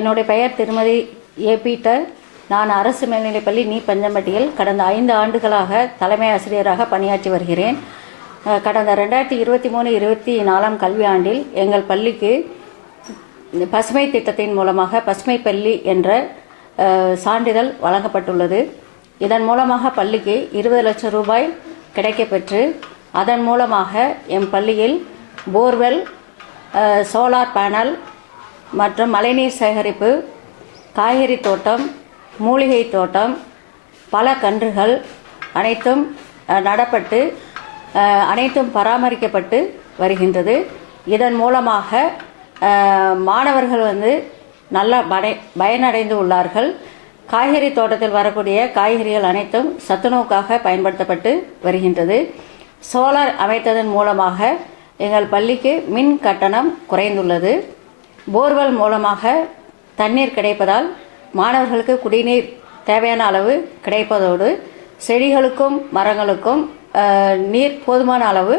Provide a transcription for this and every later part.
என்னுடைய பெயர் திருமதி ஏ. பீட்டர். நான் அரசு மேல்நிலைப்பள்ளி நீ பஞ்சம்பட்டியில் கடந்த 5 ஆண்டுகளாக தலைமை ஆசிரியராக பணியாற்றி வருகிறேன். கடந்த 2023-24 கல்வியாண்டில் எங்கள் பள்ளிக்கு பசுமை திட்டத்தின் மூலமாக பசுமை பள்ளி என்ற சான்றிதழ் வழங்கப்பட்டுள்ளது. இதன் மூலமாக பள்ளிக்கு 20 லட்சம் ரூபாய் கிடைக்கப்பெற்று அதன் மூலமாக எம் பள்ளியில் போர்வெல், சோலார் பேனல் மற்றும் மழைநீர் சேகரிப்பு, காய்கறி தோட்டம், மூலிகை தோட்டம், பல கன்றுகள் அனைத்தும் நடப்பட்டு அனைத்தும் பராமரிக்கப்பட்டு வருகின்றது. இதன் மூலமாக மாணவர்கள் நல்ல பயனடைந்து உள்ளார்கள். காய்கறி தோட்டத்தில் வரக்கூடிய காய்கறிகள் அனைத்தும் சத்துணவுக்காக பயன்படுத்தப்பட்டு வருகின்றது. சோலார் அமைத்ததன் மூலமாக எங்கள் பள்ளிக்கு மின் கட்டணம் குறைந்துள்ளது. போர்வெல் மூலமாக தண்ணீர் கிடைப்பதால் மாணவர்களுக்கு குடிநீர் தேவையான அளவு கிடைப்பதோடு செடிகளுக்கும் மரங்களுக்கும் நீர் போதுமான அளவு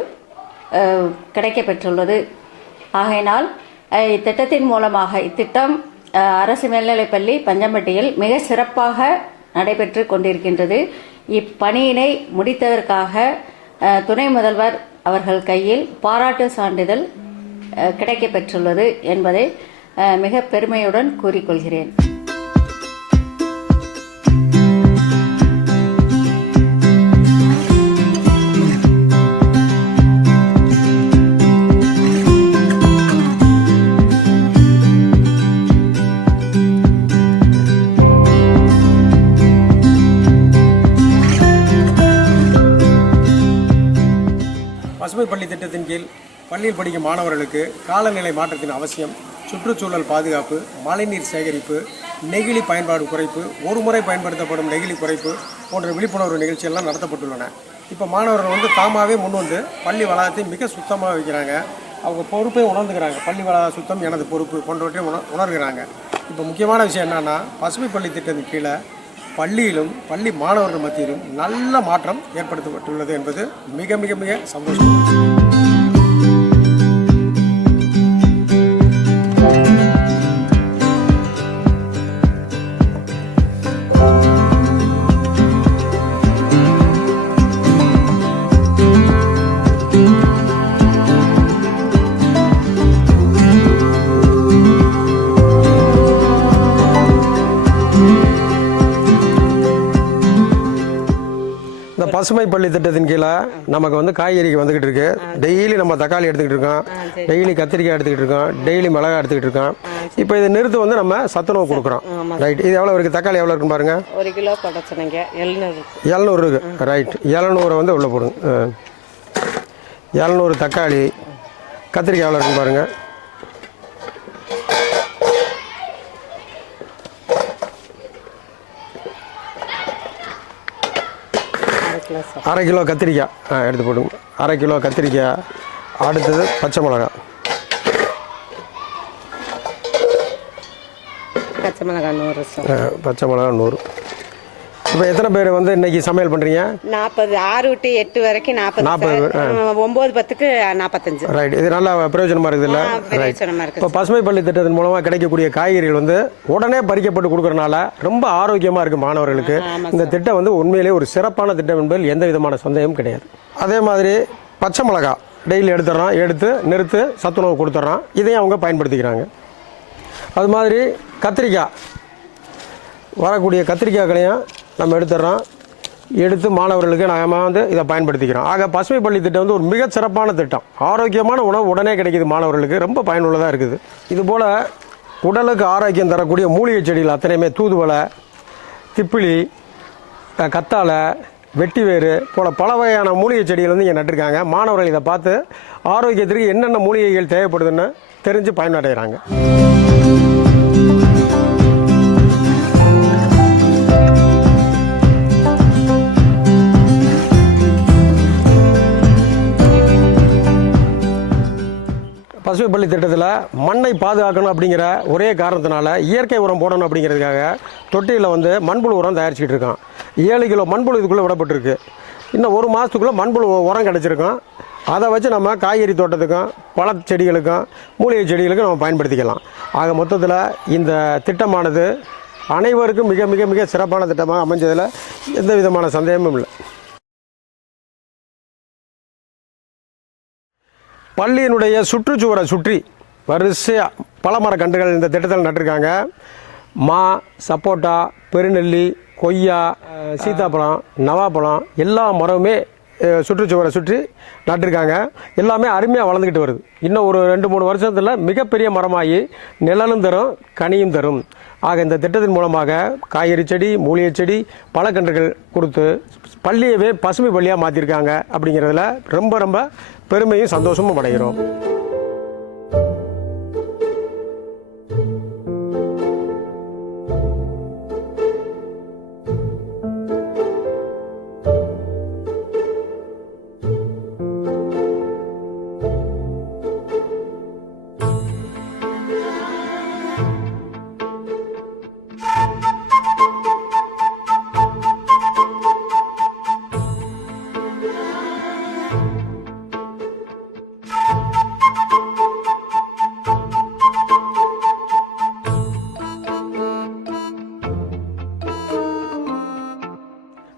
கிடைக்கப்பெற்றுள்ளது. ஆகையினால் இத்திட்டத்தின் மூலமாக இத்திட்டம் அரசு மேல்நிலைப்பள்ளி பஞ்சம்பட்டியில் மிக சிறப்பாக நடைபெற்று கொண்டிருக்கின்றது. இப்பணியினை முடித்ததற்காக துணை முதல்வர் அவர்கள் கையில் பாராட்டு சான்றிதழ் கிடைக்கப்பெற்றுள்ளது என்பதை மிக பெருமையுடன் கூறிக்கொள்கிறேன். பசுமை பள்ளி திட்டத்தின் கீழ் பள்ளியில் படிக்கும் மாணவர்களுக்கு காலநிலை மாற்றத்தின் அவசியம், சுற்றுச்சூழல் பாதுகாப்பு, மழைநீர் சேகரிப்பு, நெகிழி பயன்பாடு குறைப்பு, ஒரு முறை பயன்படுத்தப்படும் நெகிழி குறைப்பு போன்ற விழிப்புணர்வு நிகழ்ச்சியெல்லாம் நடத்தப்பட்டுள்ளன. இப்போ மாணவர்கள் தாமாகவே முன்வந்து பள்ளி வளாகத்தை மிக சுத்தமாக வைக்கிறாங்க. அவங்க பொறுப்பை உணர்ந்துக்கிறாங்க. பள்ளி வளாக சுத்தம் எனது பொறுப்பு போன்றவற்றை உணர்கிறாங்க. இப்போ முக்கியமான விஷயம் என்னன்னா, பசுமை பள்ளி திட்டத்தின் கீழே பள்ளியிலும் பள்ளி மாணவர்கள் மத்தியிலும் நல்ல மாற்றம் ஏற்படுத்தப்பட்டுள்ளது என்பது மிக மிக மிக சந்தோஷம். இந்த பசுமை பள்ளி திட்டத்தின் கீழே நமக்கு காய்கறிக்கு வந்துக்கிட்டு இருக்கு. டெய்லி நம்ம தக்காளி எடுத்துக்கிட்டு இருக்கோம், டெய்லி கத்திரிக்காய் எடுத்துக்கிட்டு இருக்கோம், டெய்லி மிளகாய் எடுத்துக்கிட்டு இருக்கோம். இப்போ இதை நிறுத்து நம்ம சத்துணவு கொடுக்குறோம். ரைட். இது எவ்வளோ இருக்குது? தக்காளி எவ்வளோ இருக்குன்னு பாருங்க. 1 கிலோ போட்டுச்சுங்க 700 இருக்கு. ரைட். 700 உள்ளே போடுங்க. 700 தக்காளி. கத்திரிக்காய் எவ்வளோ இருக்குன்னு பாருங்க. அரை கிலோ கத்திரிக்காய் எடுத்து போடுங்க. 1/2 கிலோ கத்திரிக்காய். அடுத்தது பச்சை மிளகாய். பச்சை மிளகாய் 100. பச்சை மிளகாய் 100. இப்போ எத்தனை பேர் இன்னைக்கு சமையல் பண்ணுறீங்க? 40. 6 to 8 வரைக்கும் 40. 9, 10க்கு 45. ரைட். இது நல்லா பிரயோஜனமாக இருக்குதுல்ல? ரைட். இப்போ பசுமை பள்ளி திட்டத்தின் மூலமாக கிடைக்கக்கூடிய காய்கறிகள் உடனே பறிக்கப்பட்டு கொடுக்கறனால ரொம்ப ஆரோக்கியமாக இருக்குது மாணவர்களுக்கு. இந்த திட்டம் உண்மையிலேயே ஒரு சிறப்பான திட்டம் என்பதில் எந்த விதமான சந்தேகமும் கிடையாது. அதே மாதிரி பச்சை மிளகாய் டெய்லி எடுத்துடுறோம், எடுத்து நிறுத்து சத்துணவு கொடுத்துட்றோம். இதையும் அவங்க பயன்படுத்திக்கிறாங்க. அது மாதிரி கத்திரிக்காய், வரக்கூடிய கத்திரிக்காய்களையும் நம்ம எடுத்துடுறோம், எடுத்து மாணவர்களுக்கு நாம் இதை பயன்படுத்திக்கிறோம். ஆக பசுமை பள்ளி திட்டம் ஒரு மிக சிறப்பான திட்டம். ஆரோக்கியமான உணவு உடனே கிடைக்கிது மாணவர்களுக்கு, ரொம்ப பயனுள்ளதாக இருக்குது. இதுபோல் உடலுக்கு ஆரோக்கியம் தரக்கூடிய மூலிகை செடிகள் அத்தனையுமே தூதுவளை, திப்பிலி, கத்தாழை, வெட்டிவேறு போல பல வகையான மூலிகை செடிகள் இங்கே நட்டிருக்காங்க. மாணவர்கள் இதை பார்த்து ஆரோக்கியத்திற்கு என்னென்ன மூலிகைகள் தேவைப்படுதுன்னு தெரிஞ்சு பயனடைகிறாங்க. பசுமை பள்ளி திட்டத்தில் மண்ணை பாதுகாக்கணும் அப்படிங்கிற ஒரே காரணத்தினால இயற்கை உரம் போடணும் அப்படிங்கிறதுக்காக தொட்டியில் மண்புழு உரம் தயாரிச்சுக்கிட்டு இருக்கோம். 7 கிலோ மண்புழு இதுக்குள்ளே விடப்பட்டிருக்கு. இன்னும் 1 மாதத்துக்குள்ளே மண்புழு உரம் கிடச்சிருக்கோம். அதை வச்சு நம்ம காய்கறி தோட்டத்துக்கும் பழ செடிகளுக்கும் மூலிகை செடிகளுக்கும் நம்ம பயன்படுத்திக்கலாம். ஆக மொத்தத்தில் இந்த திட்டமானது அனைவருக்கும் மிக மிக மிக சிறப்பான திட்டமாக அமைஞ்சதில் எந்த விதமான சந்தேகமும் இல்லை. பள்ளியினுடைய சுற்றுச்சுவரை சுற்றி வரிசையாக பல மரக்கன்றுகள் இந்த திட்டத்தில் நட்டிருக்காங்க. மா, சப்போட்டா, பெருநெல்லி, கொய்யா, சீத்தாப்பழம், நவாப்பழம் எல்லா மரமுமே சுற்றுச்சுவரை சுற்றி நட்டிருக்காங்க. எல்லாமே அருமையாக வளர்ந்துக்கிட்டு வருது. இன்னும் ஒரு 2-3 வருஷத்தில் மிகப்பெரிய மரமாகி நிழலும் தரும், கனியும் தரும். ஆக இந்த திட்டத்தின் மூலமாக காய்கறி செடி, மூலிகை செடி, பழக்கன்றுகள் கொடுத்து பள்ளியவே பசுமை பள்ளியாக மாற்றிருக்காங்க. அப்படிங்கிறதுல ரொம்ப ரொம்ப பெருமையும் சந்தோஷமும் அடைகிறோம்.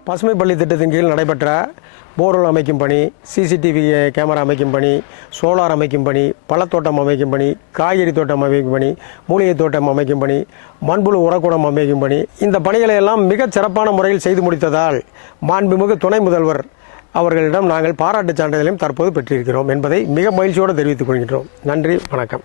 பசுமை பள்ளி திட்டத்தின் கீழ் நடைபெற்ற போர்வெல் அமைக்கும் பணி, சிசிடிவி கேமரா அமைக்கும் பணி, சோலார் அமைக்கும் பணி, பழத்தோட்டம் அமைக்கும் பணி, காய்கறி தோட்டம் அமைக்கும் பணி, மூலிகை தோட்டம் அமைக்கும் பணி, மண்புழு உரக்கூடம் அமைக்கும் பணி, இந்த பணிகளை எல்லாம் மிகச் சிறப்பான முறையில் செய்து முடித்ததால் மாண்புமிகு துணை முதல்வர் அவர்களிடம் நாங்கள் பாராட்டுச் சான்றிதழையும் தற்போது பெற்றிருக்கிறோம் என்பதை மிக மகிழ்ச்சியோடு தெரிவித்துக் கொள்கின்றோம். நன்றி, வணக்கம்.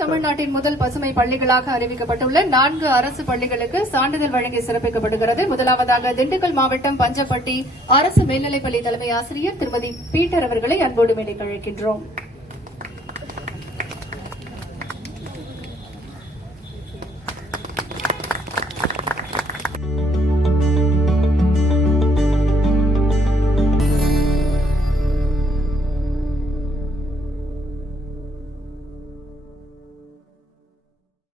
தமிழ்நாட்டின் முதல் பசுமை பள்ளிகளாக அறிவிக்கப்பட்டுள்ள 4 அரசு பள்ளிகளுக்கு சான்றிதழ் வழங்கி சிறப்பிக்கப்படுகிறது. முதலாவதாக திண்டுக்கல் மாவட்டம் பஞ்சப்பட்டி அரசு மேல்நிலைப்பள்ளி தலைமை ஆசிரியர் திருமதி பீட்டர் அவர்களை அன்போடு மேலே அழைக்கின்றோம்.